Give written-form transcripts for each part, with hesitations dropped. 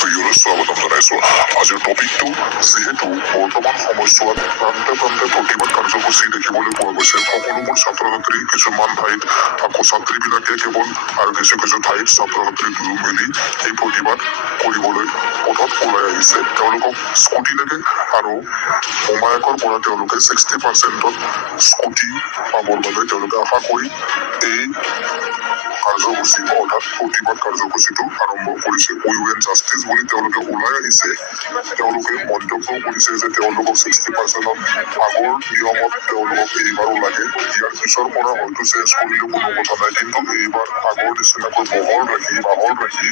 ভিডিঅ'লৈ স্বাগতম জনাইছো। আজিৰ টপিকটো যিহেতু বৰ্তমান সময়ছোৱাত প্ৰান্তে প্ৰান্তে প্ৰতিবাদ কাৰ্যসূচী দেখিবলৈ পোৱা গৈছে। সকলোবোৰ ছাত্ৰ ছাত্ৰী কিছুমান ঠাইত আকৌ ছাত্ৰীবিলাকে কেৱল আৰু কিছু কিছু ঠাইত ছাত্ৰ ছাত্ৰী দুয়ো মিলি এই প্ৰতিবাদ কৰিবলৈ পথত ওলাই আহিছে। তেওঁলোকক স্কুটি লাগে আৰু মোমায়েকৰ পৰা তেওঁলোকে 60% স্কুটি পাবৰ বাবে তেওঁলোকে আশা কৰি এই কাৰ্যসূচী অৰ্থাৎ প্ৰতিবাদ কাৰ্যসূচীটো আৰম্ভ কৰিছে। উই ৱেন জাষ্টিছ বুলি তেওঁলোকে ওলাই আহিছে। তেওঁলোকে মন্তব্য কৰিছে যে তেওঁলোকক 60% আগৰ নিয়মত তেওঁলোকক এইবাৰো লাগে। ইয়াৰ পিছৰ পৰা হয়তো চেঞ্জ কৰিলেও কোনো কথা নাই, কিন্তু এইবাৰ আগৰ নিচিনাকৈ বহল ৰাখি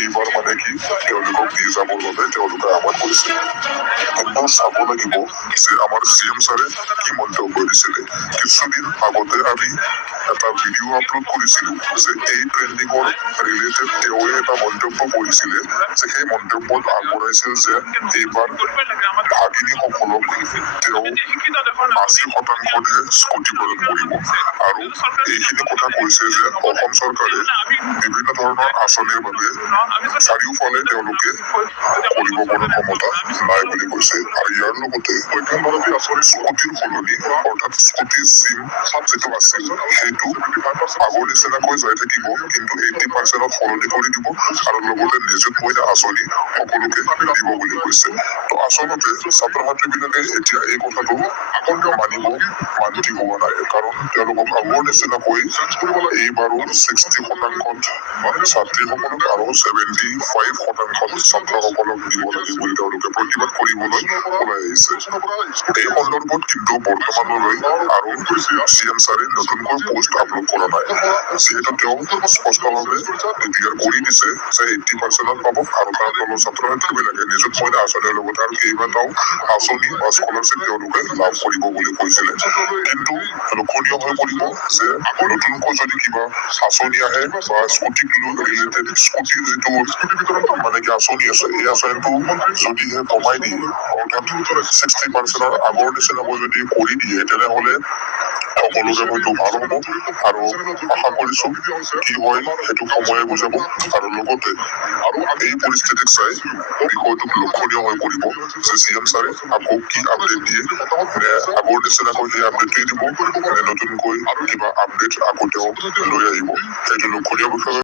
এইবাৰ মানে কি তেওঁলোকক দি যাবৰ বাবে তেওঁলোকে আহ্বান কৰিছে। কিন্তু চাব লাগিব যে আমাৰ CM ছাৰে কি মন্তব্য দিছিলে। কিছুদিন আগতে আমি এটা ভিডিঅ' আপলোড কৰিছিলো যে এই ট্ৰেণ্ডিঙৰ ৰিলেটেড তেওঁৱে এটা মন্তব্য কৰিছিলে যে সেই মন্তব্যত আগবঢ়াইছিল যে এইবাৰ ভাগিনীসকলক তেওঁ 80%হে স্কুটি প্ৰদান কৰিব আৰু এইখিনি কথা কৈছে যে অসম চৰকাৰে বিভিন্ন ধৰণৰ আঁচনিৰ বাবে চাৰিওফালে তেওঁলোকে কৰিব পৰা ক্ষমতা নাই বুলি কৈছে। আৰু ইয়াৰ লগতে প্ৰজ্ঞান ভাৰতী আঁচনি স্কুটিৰ সলনি অৰ্থাৎ স্কুটি চিম যিটো আছিল সেইটো আগৰ নিচিনাকৈ যাই থাকিব, কিন্তু 80% সলনি কৰি দিব আৰু লগতে নিযুত মইনা আঁচনি সকলোকে দিব বুলি কৈছে। তো আচলতে ছাত্ৰ ছাত্ৰীবিলাকে এতিয়া এই কথাটো মান্তি হোৱা নাই, কাৰণ তেওঁলোকক আগৰ নিচিনাকৈ এইবাৰো 60% ছাত্ৰীসকলক আৰু 75% ছাত্ৰসকলক দিব লাগে বুলি তেওঁলোকে প্ৰতিবাদ কৰিবলৈ ওলাই আহিছে। এই সন্দৰ্ভত কিন্তু বৰ্তমানলৈ আৰু CM ছাৰে নতুনকৈ পোষ্ট আপলোড কৰা নাই, যিহেতু তেওঁ স্পষ্টভাৱে ডিক্লেয়াৰ কৰি দিছে যে 80% পাব আৰু তাৰ তলৰ ছাত্ৰ ছাত্ৰীবিলাকে নিযুত মইনা আঁচনিৰ লগতে আৰু কেইবাটাও আঁচনি বা স্কলাৰশ্বিপ তেওঁলোকে লাভ কৰিব বুলি কৈছিলে। কিন্তু লক্ষণীয় হৈ পৰিব যে নতুনকৈ যদি কিবা আঁচনি আহে বা স্কুটিক ৰিলেটেড স্কুটিৰ যিটো মানে কি আঁচনি আছে, এই আঁচনিটো যদিহে কমাই দিয়ে অৰ্থাৎ 60% আগৰ নিচিনাকৈ যদি কৰি দিয়ে তেনেহলে সকলোৰে হয়তো ভাল হ'ব আৰু আশা কৰিছো কি হয় সেইটো সময়ে বুজাব। আৰু লগতে এই পৰিস্থিতিক চাই বিষয়টোক লক্ষণীয় হৈ পৰিব যে CM ছাৰে আকৌ কি আপডেট দিয়ে, আগৰ নিচিনাকৈ সেই আপডেটটোৱে দিব নে নতুনকৈ কিবা আপডেট আকৌ তেওঁ লৈ আহিব, সেইটো লক্ষণীয় বিষয়।